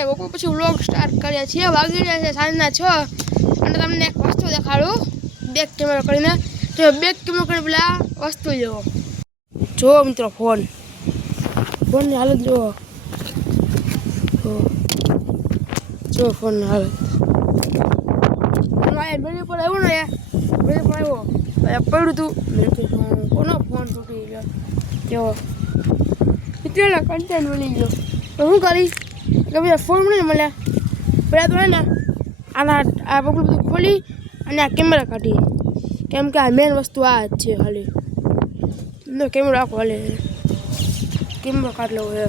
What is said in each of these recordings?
આપણે બપોર પછી વ્લોગ સ્ટાર્ટ કરીએ છીએ. વાગી રહ્યા છે સાંજના 6 અને તમને એક વસ્તુ દેખાડું બેક કેમેરા કરીને. તો બેક કેમેરા કરીને પેલા વસ્તુ જુઓ. જો મિત્રો ફોનની હાલત જુઓ. જો ફોનની હાલત મેળવી પર આવ્યો ને મેળવી પર આવ્યો પડ્યું હતું કોનો ફોન તૂટી ગયો. જો કેટલા કન્ટેન્ટ મળી ગયો તો શું કરી કે બધા ફોન મળે ને મળ્યા પેલા તો હે ને આ પગલું બધું ખોલી અને આ કેમેરા કાઢી કેમ કે આ મેન વસ્તુ આ જ છે. ખાલી કેમેરો આખો હાલે કેમેરો કાઢ લેવો છે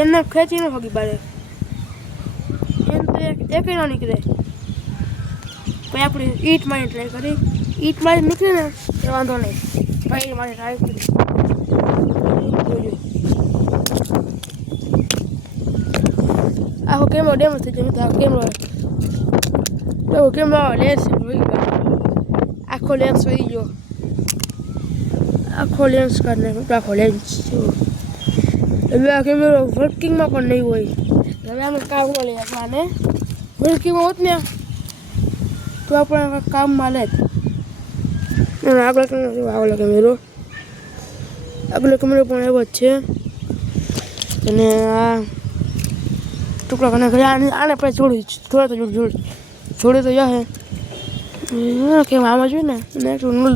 એને ખેંચી ન હોગી બારે એમ તો એક ન નીકળે. પછી આપણે ઈટ મારી ટ્રાય કરી ઈટ મારી નીકળે ને એ વાંધો નહીં. પછી મારી ટ્રાય કરી આખો કેમેરો ડેમેજ થઈ ગયો. આખો કેમેરો લેન્સ આખો લેન્સ વહી ગયો. આખો લેન્સ કાઢ નાખ્યો આખો લેન્સ. હવે આ કેમેરો વર્કિંગમાં પણ નહીં હોય. હવે આમાં કામ ન લે આને વર્કિંગમાં હોત ને તો આપણે કામમાં લે. આગલો કેમેરો પણ એવો જ છે. અને આ ટુકડા કરીને ઘરે આને પછી જોડે તો જાહે કેમ આમાં જોઈએ ને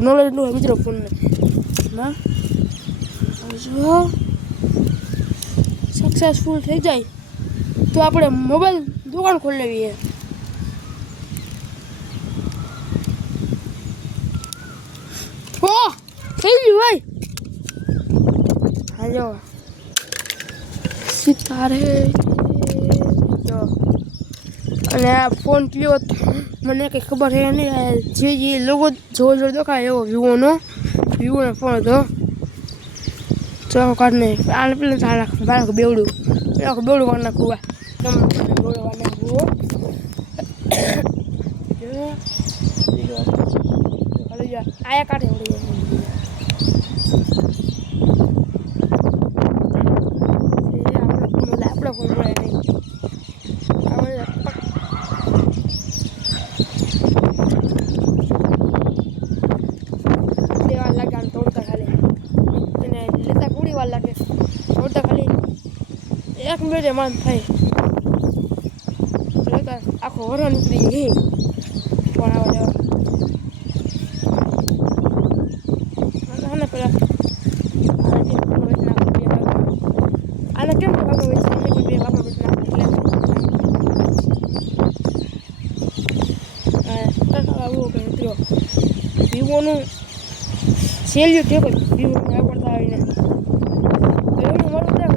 નોલેજ ન હોય મિત્રો ફોનને ના જો સક્સેસફુલ થઈ જાય તો આપણે મોબાઈલ દુકાન ખોલી લેવી. થઈ ગયું ભાઈ. હા જો સિતારે જો અને આ ફોન કયો મને કંઈ ખબર છે નહીં. જે લોકો જોવો દેખાય એવો વિવોનો ફોન હતો. ચાલો કાઢ નહીં આને પેલા બાળક બેવડું કાઢ નાખવું આયા કાઢે આપણો ફોન મળે નહીં. તોડતા ખાલી એને લેતા પૂરી વાર લાગે. તોડતા ખાલી 1 મિનિટે માન થાય લેતા આખો વરો નીકળી ગઈ. પણ આવા લેવા આને પેલા આને કેમ કે ભાગો વેચી બે ભાગો વેચી નાખે. વિવોનું સેલ્યુ છે ભાઈ. વિવો વાપરતા આવીને એવું મળું ત્યાં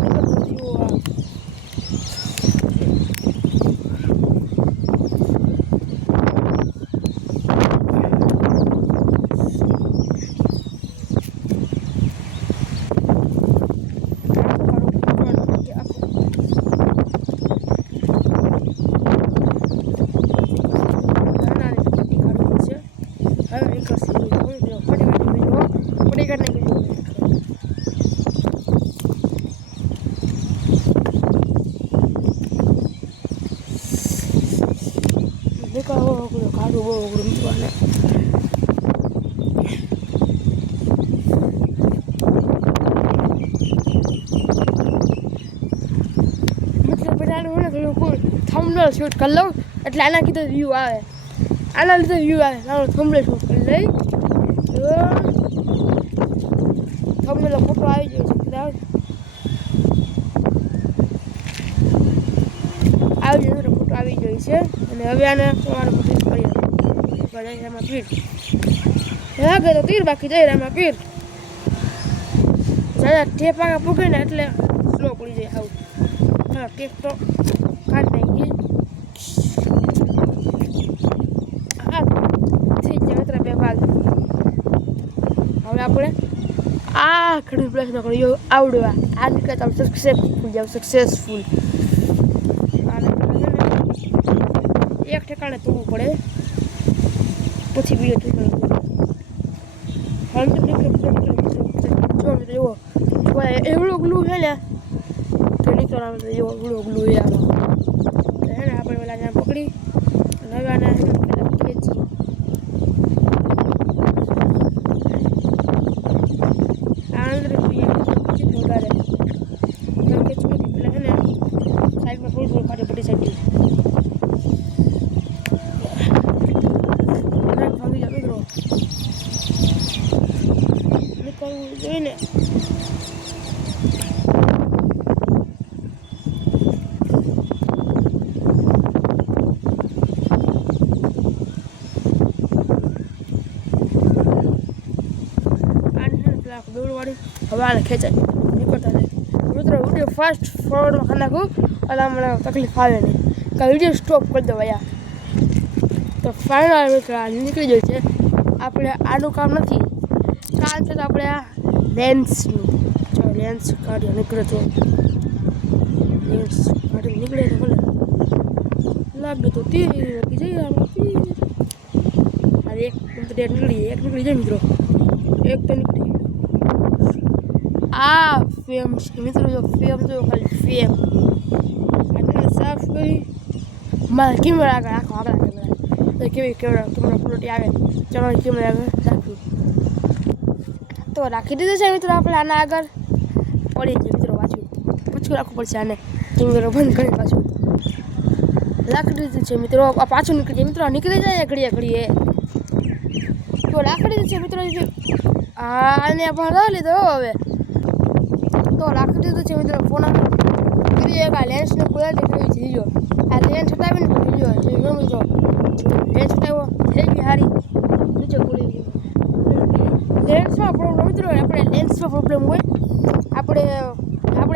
વિવો કાઢું બહુ અઘરું મૂકવાને. મતલબ બધાનું ને થોડું થંબનેલ શૂટ કરી લઉં એટલે આના કીધે વ્યૂ આવે. આના લીધે વ્યૂ આવે. આનો થંબનેલ શૂટ કરી લઈ તો થંબનેલ ફોટો આવી જાય છે. આવી જાય ફોટો આવી જાય છે. અને હવે આને તમારે બધું કરીએ એમાં પીર લાગે તો તીર બાકી જાય એમાં પીર દાદા ટેપ આગળ પૂગે ને એટલે સ્લો પડી જાય. આવું હા ટેપ તો કાઢી નાખીએ. હા થઈ જાય મિત્ર 2 ભાગ. હવે આપણે આ ઘણી પ્રશ્ન કર્યો આવડવા આ નીકળે તમે સક્સેસફુલ એક ઠેકાણે તોડવું પડે પછી બીજો ઠેકાણે એવડો ગ્લુ છે ને તો મિત્રો એવો ઉગલું એ આમાં હે ને આપણે પેલા ત્યાં પકડી હવે આને પેલા ખેંચી આ અંદર પછી વધારે ખેંચવું એટલે હે ને સાઈડમાં થોડું કાઢે પડી સાઈડ ભાગી જાવ મિત્રો નીકળવું જોઈએ ને દોડવાળી હવે આને ખેંચાય નીકળતા જાય મિત્રો વિડીયો ફાસ્ટ ફોરવર્ડમાં ખાઈ નાખું એટલે મને તકલીફ આવે નહીં કે વિડીયો સ્ટોપ કરી દો યાર તો ફાઇનલ મિત્રો આ નીકળી જાય છે આપણે આનું કામ નથી કામ છે તો આપણે આ લેન્સનું ચાલો લેન્સ કાઢીએ નીકળે તો લેન્સ કાઢી નીકળે તો ભલે લાગે તો તે જઈએ અરે એક નીકળી જાય મિત્રો એક તો નીકળી આ ફેમ છે મિત્રો જો ફેમ જો ખાલી ફેમ આટલે સાફ કરી મારા કેમેરા આગળ રાખો આગળ કેમેરા તો કેવી કેમેરા ફોટી આવે ચલો કેમેરા આગળ રાખ્યું તો રાખી દીધું છે મિત્રો આપણે આના આગળ પડી જાય મિત્રો પાછું રાખવું પડશે આને કેમેરો બંધ કરી પાછું રાખી દીધું છે મિત્રો આ પાછું નીકળી જાય મિત્રો નીકળી જાય ઘડીએ તો રાખી દીધું છે મિત્રો આને ભરા લીધો હવે તો રાખી દીધું છે મિત્રો ફોન કરી એક આ લેન્સને ક્વોલિટી કેવી છે જો આ લેન્સ હટાવીને જો મિત્રો લેન્સ હટાવ્યો થઈ ગઈ સારી નીચે ખુલી ગઈ લેન્સમાં પ્રોબ્લેમ મિત્રો આપણે લેન્સમાં પ્રોબ્લેમ હોય આપણે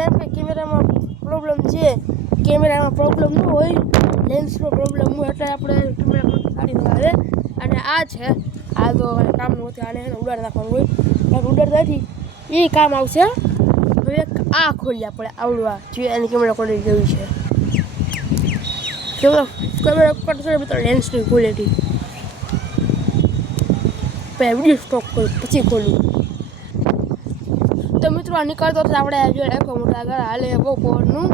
એમ કે કેમેરામાં પ્રોબ્લેમ છે કેમેરામાં પ્રોબ્લેમ ન હોય લેન્સમાં પ્રોબ્લેમ હોય એટલે આપણે કેમેરા સારી ન આવે અને આ છે આ તો કામનું હોતું આને ઉડાડ નાખવાનું હોય ઉડાડવાથી એ કામ આવશે હવે આ ખોલીએ આપણે આવડવા જોઈએ એની કેમેરા ક્વોલિટી કેવી છે કેમેરા કટ કરે મિત્રો લેન્સની ક્વોલિટી પહેલાં વિડીયો સ્ટોપ કરું પછી ખોલું તો મિત્રો આ નીકળતો તો આપણે જો રાખો મોટા આગળ હાલે બહુ ફોનનું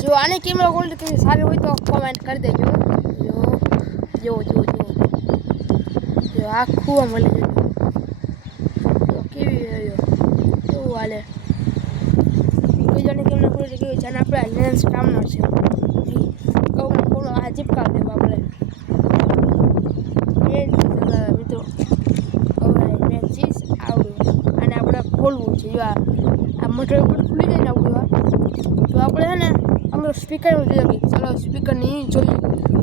જો આની કેમેરા ક્વોલિટી કેવી સારી હોય તો કોમેન્ટ કરી દેજો જો આખું આ મળી જાય તો કેવી કેવું હાલે બીજાની કેમેરા ક્વોલિટી કેવી છે અને આપણે લેન્સ કામનો છે આ ચીપકા દેવું આપણે મિત્રો હવે મેં ચીજ આવડું અને આપણે ખોલવું છે જો આ મોટર ઉપર ખુલી જાય ને આવડું તો આપણે છે ને અમે સ્પીકરમાં જોઈએ ચાલો સ્પીકરની જોઈએ